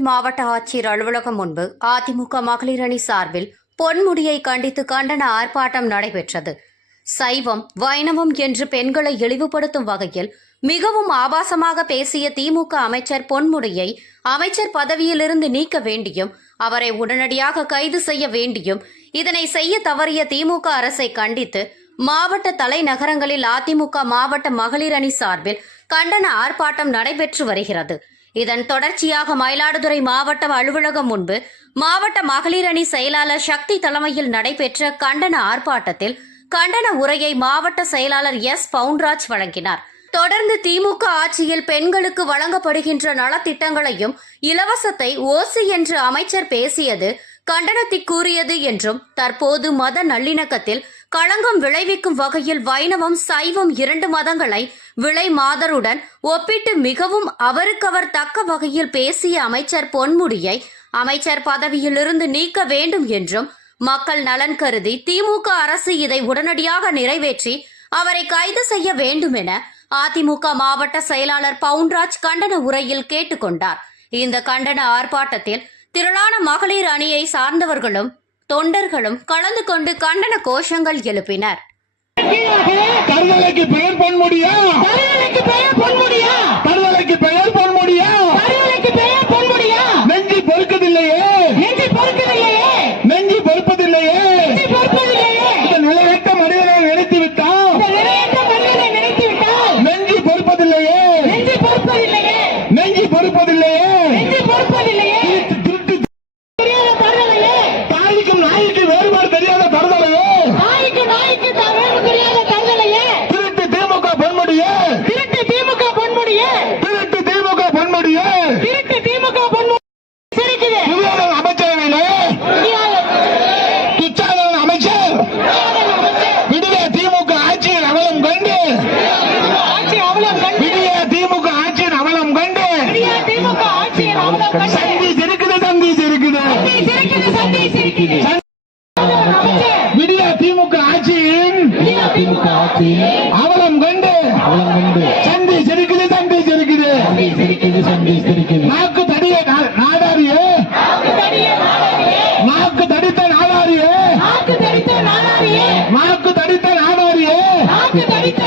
மாவட்ட ஆட்சியர் அலுவலகம் முன்பு அதிமுக மகளிர் அணி சார்பில் பொன்முடியை கண்டித்து கண்டன ஆர்ப்பாட்டம் நடைபெற்றது. சைவம் வைணவம் என்று பெண்களை இழிவுபடுத்தும் வகையில் மிகவும் ஆபாசமாக பேசிய திமுக அமைச்சர் பொன்முடியை அமைச்சர் பதவியிலிருந்து நீக்க வேண்டியும் அவரை உடனடியாக கைது செய்ய வேண்டியும் இதனை செய்ய தவறிய திமுக அரசை கண்டித்து மாவட்ட தலைநகரங்களில் அதிமுக மாவட்ட மகளிர் அணி சார்பில் கண்டன ஆர்ப்பாட்டம் நடைபெற்று வருகிறது. இதன் தொடர்ச்சியாக மயிலாடுதுறை மாவட்ட அலுவலகம் முன்பு மாவட்ட மகளிர் அணி செயலாளர் சக்தி தலைமையில் நடைபெற்ற கண்டன ஆர்ப்பாட்டத்தில் கண்டன உரையை மாவட்ட செயலாளர் எஸ். பவுன்ராஜ் வழங்கினார். தொடர்ந்து திமுக ஆட்சியில் பெண்களுக்கு வழங்கப்படுகின்ற நலத்திட்டங்களையும் இலவசத்தை ஓசி என்று அமைச்சர் பேசியது கண்டனத்திற்குரியது என்றும் தற்போது மத நல்லிணக்கத்தில் களங்கம் விளைவிக்கும் வகையில் வைணவம் சைவம் இரண்டு மதங்களை விலை மாதருடன் ஒப்பிட்டு மிகவும் அவருக்கவர் தக்க வகையில் பேசிய அமைச்சர் பொன்முடியை அமைச்சர் பதவியிலிருந்து நீக்க வேண்டும் என்றும் மக்கள் நலன் கருதி திமுக அரசு இதை உடனடியாக நிறைவேற்றி அவரை கைது செய்ய வேண்டும் என அதிமுக மாவட்ட செயலாளர் பவுன்ராஜ் கண்டன உரையில் கேட்டுக்கொண்டார். இந்த கண்டன ஆர்ப்பாட்டத்தில் திரளான மகளிர் அணியை சார்ந்தவர்களும் தொண்டர்களும் கலந்து கொண்டு கண்டன கோஷங்கள் எழுப்பினர். தருதலைக்கு பெயர் பொன்முடியா தருதலைக்கு பெயர் பொன்முடியா தருதலைக்கு பெயர் பொன்முடியா சிரிக்குது சிரிக்குது சந்தி சிரிக்குது விடிய திமுக ஆட்சியின் திமுக அவலம் கண்டு அவலம் கண்டு சந்தி சிரிக்குது சந்தி சிரிக்குது சண்டை சிரிக்குது சண்டை சிரிக்குது நாக்கு தடிய நாடாரியே. நாக்கு தடித்த நாடாரியே. நாக்கு தடித்த நாடாரியே. நாக்கு தடித்த நாடாரியே. நாக்கு தடித்த